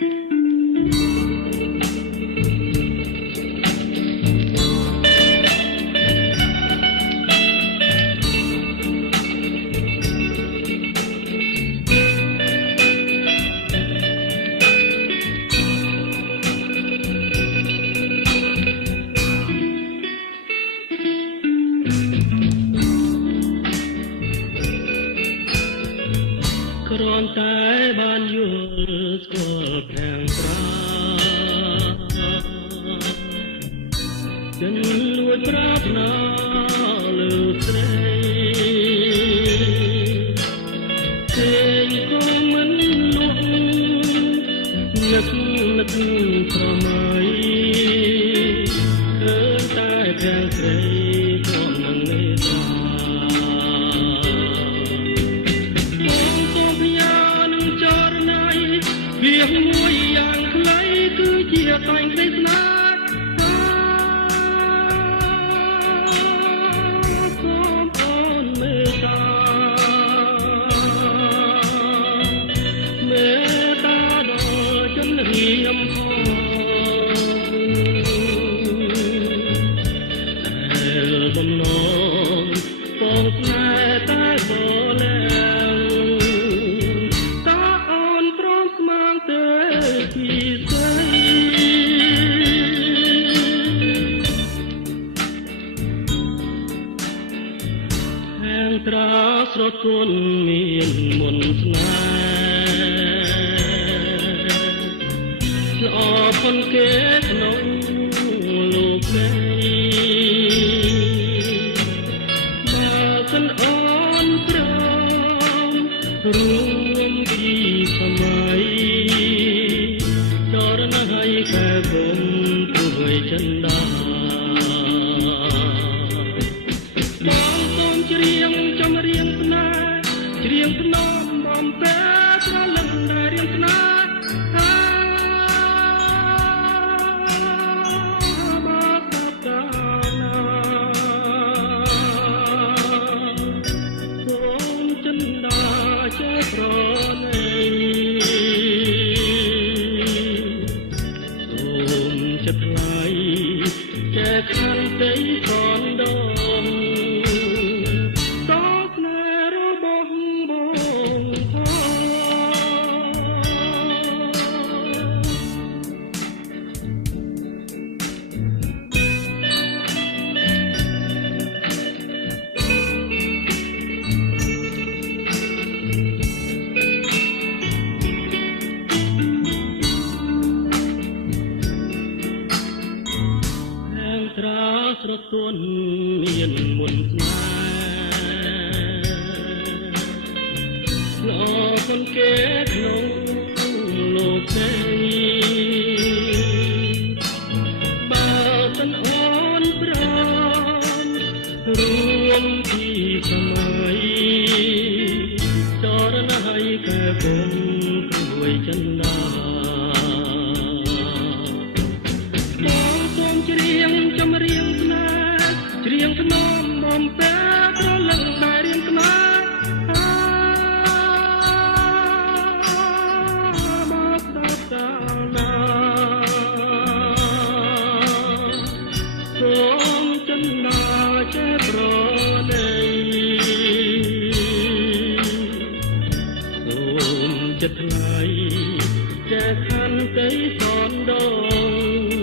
គ្រាន់តែបានយល់ស្គាល់ខាងប្រាចិនលួចប្រាប់ណាលើស្រីគេក៏មិនលួចនឹកស្រមៃឃើញតែខាងស្រីក៏នឹងមេត្តាវាមួយយ៉ាងខ្លីគឺជាតែងក្តីស្នេហ៍សូមអូនមេត្តាដល់ចន្ទរៀមផងតែបំណងបងស្នេហ៍តែបលែត្រាស្រទន់មានមន្តស្នេហ៍ល្អប៉ុនគេក្នុងលោកនេះបើសិនអូនព្រមរួមពីសម័យចរណហើយតែគុំព្រួយចិនដាច្រៀងចំរៀងស្នេហ៍ច្រៀងភ្នំបំពេប្រលឹងដែលរៀងស្នេហ៍បាត់តាណាសូមចិនដាចេះប្រណីសូមចិត្តថ្លៃចេះខានទេខនដងស្រទន់មានមន្តស្នេហ៍ល្អប៉ុនគេក្នុងលោកនេះបើសិនអូនព្រមរួមពីសម័យចរណហើយក៏គុំព្រួយចិនដាសូមច្រៀងចំរៀងស្នេហ៍ច្រៀងភ្នំបំពេប្រលឹងដែលរៀងស្នេហ៍បាត់តាណាសូមចិនដាចេះប្រណីសូមចិត្តថ្លៃចេះខន្តីសនដង